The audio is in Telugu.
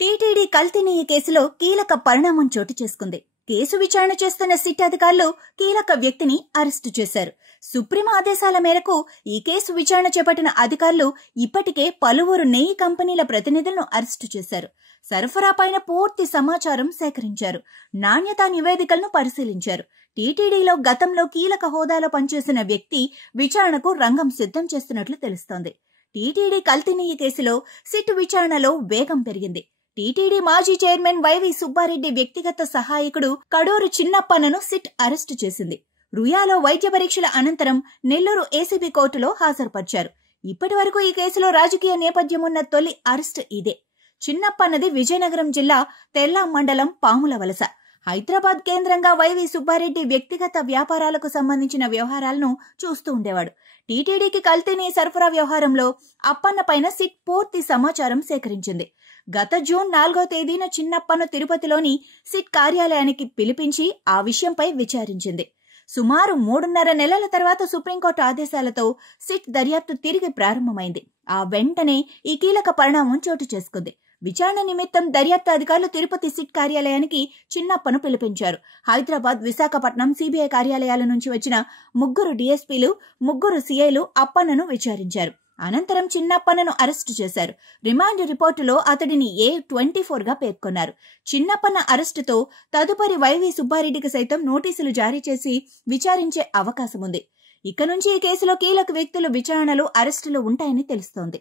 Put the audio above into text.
టీటీడీ కల్తీ కేసులో కీలక పరిణామం చోటు చేసుకుంది. కేసు విచారణ చేస్తున్న సిట్ అధికారులు కీలక వ్యక్తిని అరెస్టు చేశారు. సుప్రీం ఆదేశాల మేరకు ఈ కేసు విచారణ చేపట్టిన అధికారులు ఇప్పటికే పలువురు నెయ్యి కంపెనీల ప్రతినిధులను అరెస్టు చేశారు. సరఫరాపైన పూర్తి సమాచారం సేకరించారు. నాణ్యతా నివేదికలను పరిశీలించారు. టీటీడీలో గతంలో కీలక హోదాలో పనిచేసిన వ్యక్తి విచారణకు రంగం సిద్ధం చేస్తున్నట్లు తెలుస్తోంది. టీటీడీ కల్తీ నెయ్యి కేసులో సిట్ విచారణలో వేగం పెరిగింది. టీటీడీ మాజీ చైర్మన్ వైవి సుబ్బారెడ్డి వ్యక్తిగత సహాయకుడు కడూరు చిన్నప్పన్నను సిట్ అరెస్టు చేసింది. రుయాలో వైద్య పరీక్షల అనంతరం నెల్లూరు ఏసీబీ కోర్టులో హాజరుపరిచారు. ఇప్పటి వరకు ఈ కేసులో రాజకీయ నేపథ్యమున్న తొలి అరెస్టు ఇదే. చిన్నప్పన్నది విజయనగరం జిల్లా తెల్లాం మండలం పాముల వలస. హైదరాబాద్ కేంద్రంగా వైవి సుబ్బారెడ్డి వ్యక్తిగత వ్యాపారాలకు సంబంధించిన వ్యవహారాలను చూస్తూ ఉండేవాడు. టీటీడీకి కల్తీ నెయ్యి సరఫరా వ్యవహారంలో అప్పన్న పైన సిట్ పూర్తి సమాచారం సేకరించింది. గత జూన్ 4వ తేదీన చిన్నప్పను తిరుపతిలోని సిట్ కార్యాలయానికి పిలిపించి ఆ విషయంపై విచారించింది. సుమారు 3.5 నెలల తర్వాత సుప్రీంకోర్టు ఆదేశాలతో సిట్ దర్యాప్తు తిరిగి ప్రారంభమైంది. ఆ వెంటనే ఈ కీలక పరిణామం చోటు చేసుకుంది. విచారణ నిమిత్తం దర్యాప్తు అధికారులు తిరుపతి సిట్ కార్యాలయానికి చిన్నప్పను పిలిపించారు. హైదరాబాద్, విశాఖపట్నం సిబిఐ కార్యాలయాల నుంచి వచ్చిన 3 డీఎస్పీలు, 3 సీఐలు అప్పన్నను విచారించారు. అనంతరం చిన్నప్పన్నను అరెస్టు చేశారు. రిమాండ్ రిపోర్టులో అతడిని A24గా పేర్కొన్నారు. చిన్నప్పన్న అరెస్టుతో తదుపరి వైవి సుబ్బారెడ్డికి సైతం నోటీసులు జారీ చేసి విచారించే అవకాశం ఉంది. ఇక నుంచి ఈ కేసులో కీలక వ్యక్తుల విచారణలు, అరెస్టులు ఉంటాయని తెలుస్తోంది.